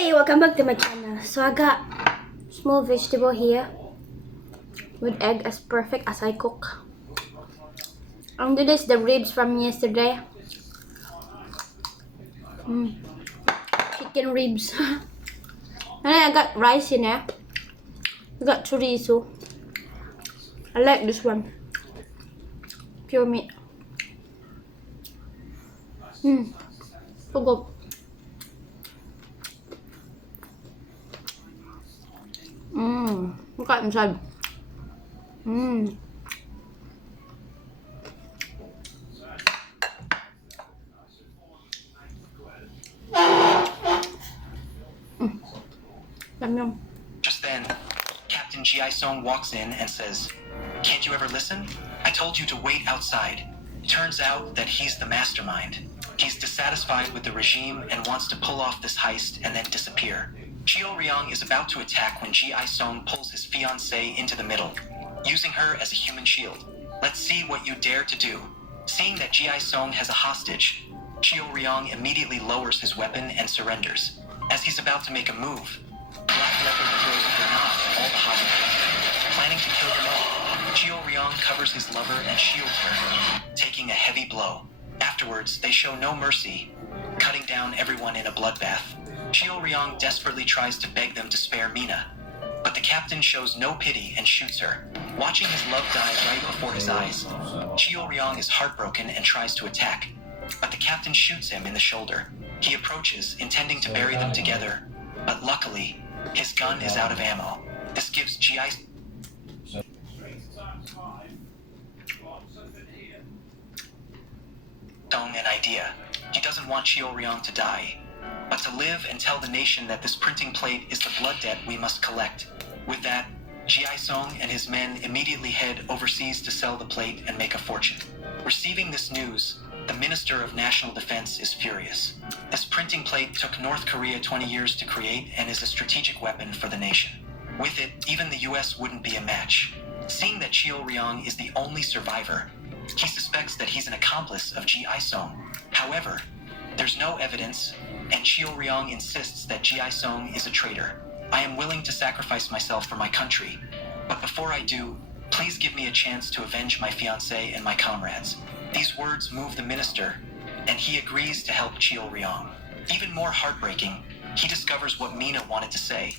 Hey, welcome back to my channel. So I got small vegetable here with egg as perfect as I cook. And this is the ribs from yesterday. Chicken ribs. And then I got rice in there. I got chorizo. I like this one. Pure meat. So good. Look at inside. Yum yum. Just then, Captain Ji Song walks in and says, "Can't you ever listen? I told you to wait outside." Turns out that he's the mastermind. He's dissatisfied with the regime and wants to pull off this heist and then disappear. Chio Ryong is about to attack when Ji Song pulls his fiancée into the middle, using her as a human shield. Let's see what you dare to do. Seeing that Ji Song has a hostage, Chio Ryong immediately lowers his weapon and surrenders. As he's about to make a move, Black Leopard throws a grenade at all the hostages. Planning to kill them all, Chio Ryong covers his lover and shields her, taking a heavy blow. Afterwards, they show no mercy, cutting down everyone in a bloodbath. Chio Ryong desperately tries to beg them to spare Mina, but the captain shows no pity and shoots her. Watching his love die right before his eyes, Chio Ryong is heartbroken and tries to attack, but the captain shoots him in the shoulder. He approaches, intending to bury them together, but luckily, his gun is out of ammo. This gives Ji Song an idea. He doesn't want Chio Ryong to die, but to live and tell the nation that this printing plate is the blood debt we must collect. With that, Ji Song and his men immediately head overseas to sell the plate and make a fortune. Receiving this news, the Minister of National Defense is furious. This printing plate took North Korea 20 years to create and is a strategic weapon for the nation. With it, even the US wouldn't be a match. Seeing that Chio Ryong is the only survivor, he suspects that he's an accomplice of Ji Song. However, there's no evidence, and Chio Ryong insists that Ji Song is a traitor. "I am willing to sacrifice myself for my country, but before I do, please give me a chance to avenge my fiancée and my comrades." These words move the minister, and he agrees to help Chio Ryong. Even more heartbreaking, he discovers what Mina wanted to say.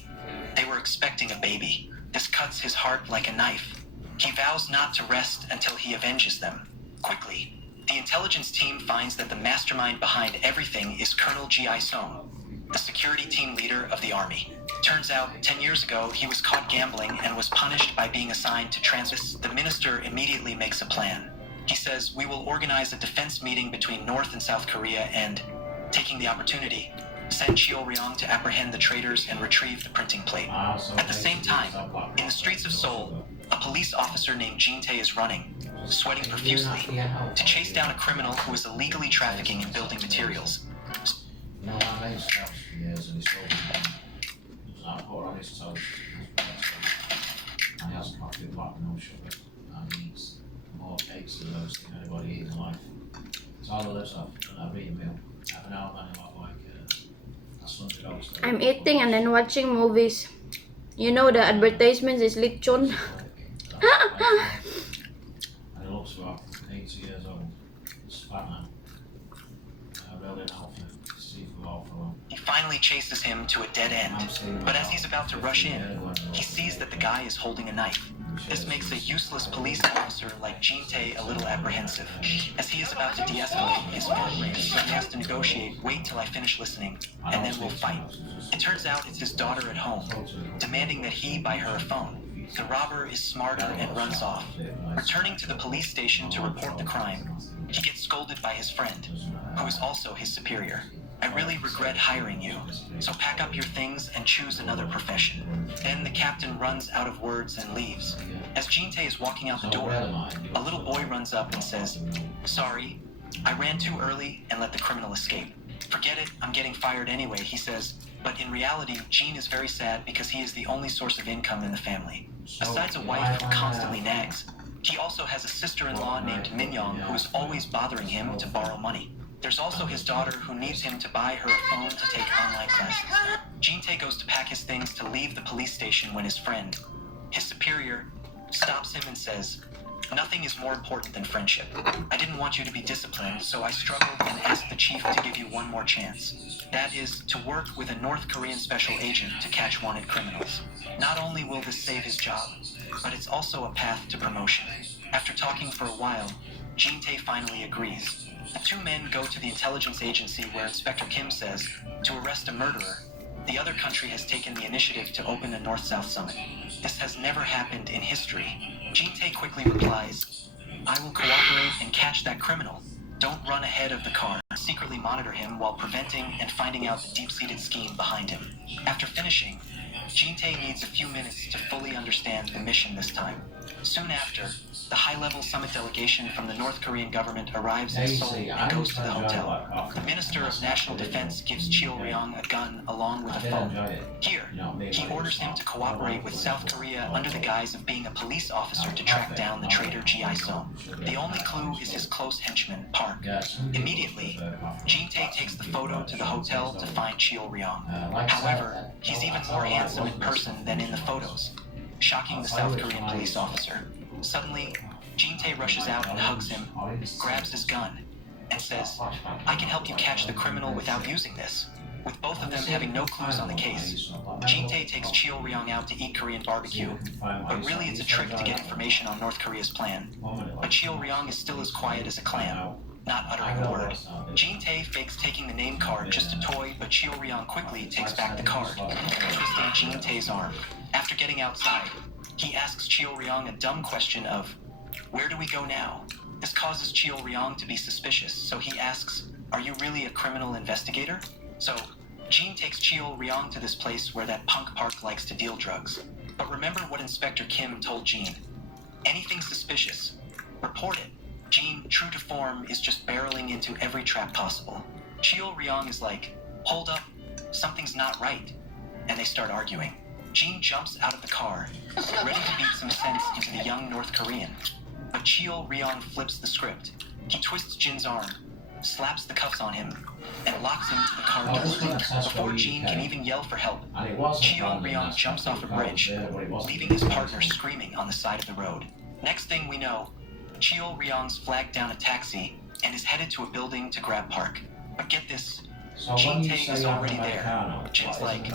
They were expecting a baby. This cuts his heart like a knife. He vows not to rest until he avenges them. Quickly, the intelligence team finds that the mastermind behind everything is Colonel Ji Song, the security team leader of the army. Turns out, 10 years ago, he was caught gambling and was punished by being assigned to transit. The minister immediately makes a plan. He says, "We will organize a defense meeting between North and South Korea and, taking the opportunity, send Chio Ryong to apprehend the traitors and retrieve the printing plate." At the same time, in the streets of Seoul, a police officer named Jin Tae is running, sweating profusely, to chase down a criminal who is illegally trafficking in building materials. I'm eating and then watching movies. You know the advertisements is lechon. And he looks about 80 years old. He's fat man. Really an outfit. Steve Law for one. He finally chases him to a dead end, but as he's about to rush in, he sees that the guy is holding a knife. This makes a useless police officer like Jin Tae a little apprehensive. As he is about to de-escalate his program, he has to negotiate, "Wait till I finish listening, and then we'll fight." It turns out it's his daughter at home, demanding that he buy her a phone. The robber is smarter and runs off. Returning to the police station to report the crime, he gets scolded by his friend, who is also his superior. "I really regret hiring you, so pack up your things and choose another profession." Then the captain runs out of words and leaves. As Jin Tae is walking out the door, a little boy runs up and says, "Sorry, I ran too early and let the criminal escape." "Forget it, I'm getting fired anyway," he says. But in reality, Jin is very sad because he is the only source of income in the family. Besides a wife who constantly nags, he also has a sister-in-law named Min Young who is always bothering him to borrow money. There's also his daughter who needs him to buy her a phone to take online classes. Jin his things to leave the police station when his friend, his superior, stops him and says, "Nothing is more important than friendship. I didn't want you to be disciplined, so I struggled and asked the chief to give you one more chance. That is, to work with a North Korean special agent to catch wanted criminals. Not only will this save his job, but it's also a path to promotion." After talking for a while, Jin Tae finally agrees. The two men go to the intelligence agency where Inspector Kim says, to arrest a murderer, the other country has taken the initiative to open a North-South summit. This has never happened in history. Jin Tae quickly replies, "I will cooperate and catch that criminal. Don't run ahead of the car. Secretly monitor him while preventing and finding out the deep-seated scheme behind him." After finishing, Jin Tae needs a few minutes to fully understand the mission this time. Soon after, the high-level summit delegation from the North Korean government arrives in Seoul and goes to the hotel. The Minister of National Defense gives Cheo Ryong a gun along with a phone. Here, he orders him to cooperate with South Korea under the guise of being a police officer to track down the traitor Ji Sung. The only clue is his close henchman, Park. Immediately, Jin Tae takes the photo to the hotel to find Cheo Ryong. However, he's even more handsome in person than in the photos, shocking the South Korean police officer. Suddenly, Jin Tae rushes out and hugs him, grabs his gun, and says, "I can help you catch the criminal without using this." With both of them having no clues on the case, Jin Tae takes Cheo Ryong out to eat Korean barbecue, but really it's a trick to get information on North Korea's plan. But Cheo Ryong is still as quiet as a clam, not uttering a word. Jin Tae fakes taking the name card just a toy, but Cheo Ryong quickly takes back the card, twisting Jin Tae's arm. After getting outside, he asks Cheo Ryong a dumb question of, "Where do we go now?" This causes Cheo Ryong to be suspicious, so he asks, "Are you really a criminal investigator?" So, Jin takes Cheo Ryong to this place where that punk Park likes to deal drugs. But remember what Inspector Kim told Jin. Anything suspicious, report it. Jin, true to form, is just barreling into every trap possible. Cheo Ryong is like, "Hold up, something's not right," and they start arguing. Jin jumps out of the car, ready to beat some sense into the young North Korean. But Cheo Ryong flips the script. He twists Jin's arm, slaps the cuffs on him, and locks him to the car door. Before Jin can even yell for help, Cheo Ryong jumps off a bridge, leaving his partner screaming on the side of the road. Next thing we know, Cheo Ryong's flagged down a taxi and is headed to a building to grab Park. But get this, Jin Tae is already there. Jin's like,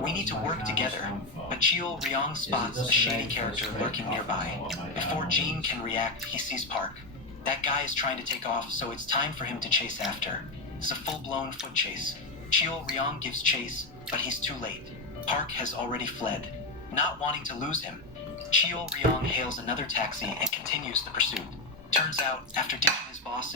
"We need to work together," but Cheo Ryong spots a shady character lurking nearby. Before Jin can react, he sees Park. That guy is trying to take off, so it's time for him to chase after. It's a full-blown foot chase. Cheo Ryong gives chase, but he's too late. Park has already fled. Not wanting to lose him, Cheo Ryong hails another taxi and continues the pursuit. Turns out, after ditching his boss